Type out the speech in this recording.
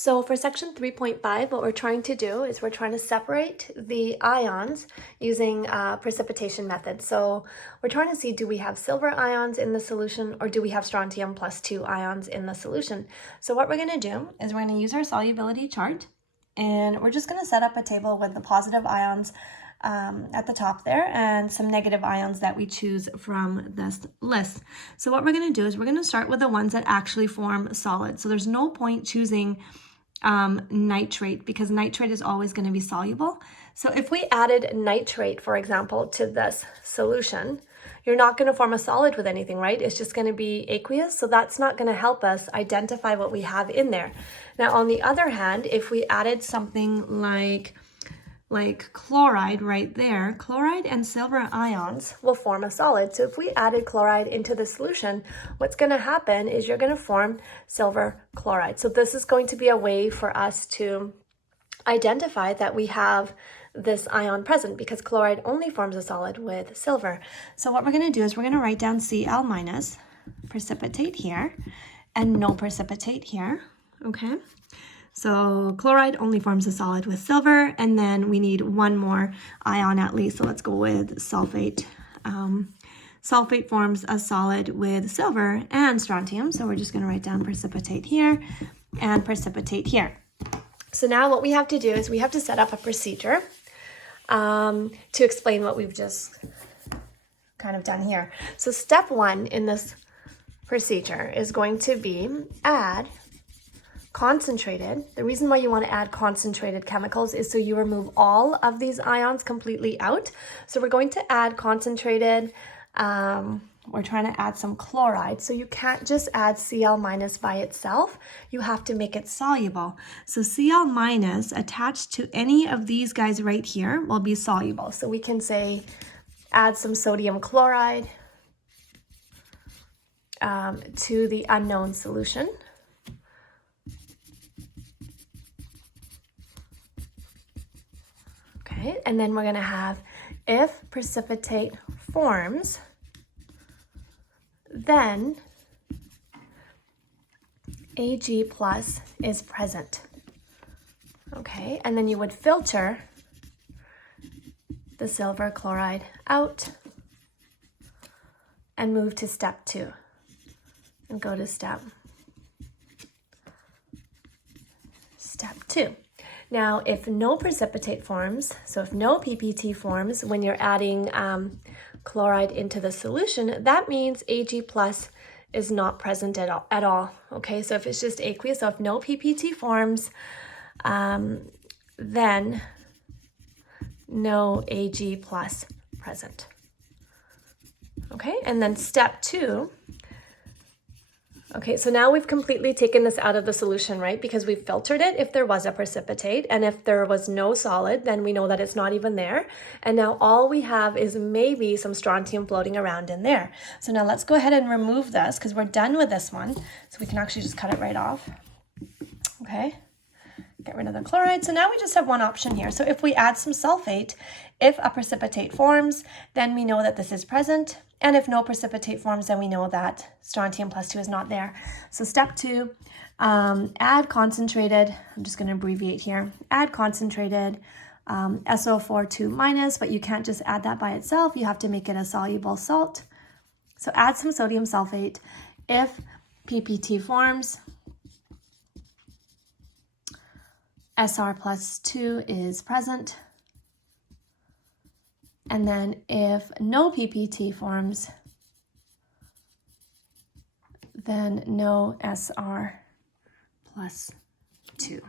So for section 3.5, what we're trying to do is we're trying to separate the ions using precipitation method. So we're trying to see, do we have silver ions in the solution or do we have strontium plus 2 ions in the solution? So what we're going to do is we're going to use our solubility chart, and we're just going to set up a table with the positive ions at the top there and some negative ions that we choose from this list. So what we're going to do is we're going to start with the ones that actually form solid. So there's no point choosing nitrate because nitrate is always going to be soluble. So if we added nitrate, for example, to this solution, you're not going to form a solid with anything, right? It's just going to be aqueous. So that's not going to help us identify what we have in there. Now, on the other hand, if we added something like chloride right there, chloride and silver ions will form a solid. So if we added chloride into the solution, what's going to happen is you're going to form silver chloride. So this is going to be a way for us to identify that we have this ion present because chloride only forms a solid with silver. So what we're going to do is we're going to write down Cl minus, precipitate here, and no precipitate here, okay? So chloride only forms a solid with silver, and then we need one more ion at least. So let's go with sulfate. Sulfate forms a solid with silver and strontium. So we're just going to write down precipitate here and precipitate here. So now what we have to do is we have to set up a procedure to explain what we've just kind of done here. So step 1 in this procedure is going to be add concentrated. The reason why you want to add concentrated chemicals is so you remove all of these ions completely out. So we're going to add concentrated, we're trying to add some chloride. So you can't just add Cl minus by itself. You have to make it soluble. So Cl minus attached to any of these guys right here will be soluble. So we can say add some sodium chloride to the unknown solution. Okay, and then we're going to have if precipitate forms, then Ag plus is present. Okay, and then you would filter the silver chloride out and move to step 2 and go to step 2. Now, if no precipitate forms, so if no PPT forms when you're adding chloride into the solution, that means Ag plus is not present at all. Okay, so if it's just aqueous, so if no PPT forms, then no Ag plus present. Okay, and then step 2. Okay, so now we've completely taken this out of the solution, right? Because we've filtered it if there was a precipitate, and if there was no solid, then we know that it's not even there. And now all we have is maybe some strontium floating around in there. So now let's go ahead and remove this because we're done with this one. So we can actually just cut it right off. Okay, get rid of the chloride. So now we just have one option here. So if we add some sulfate, if a precipitate forms, then we know that this is present. And if no precipitate forms, then we know that strontium plus 2 is not there. So step 2, add concentrated, I'm just going to abbreviate here, add concentrated SO4 2 minus, but you can't just add that by itself. You have to make it a soluble salt. So add some sodium sulfate. If PPT forms, SR plus 2 is present. And then if no PPT forms, then no SR plus 2.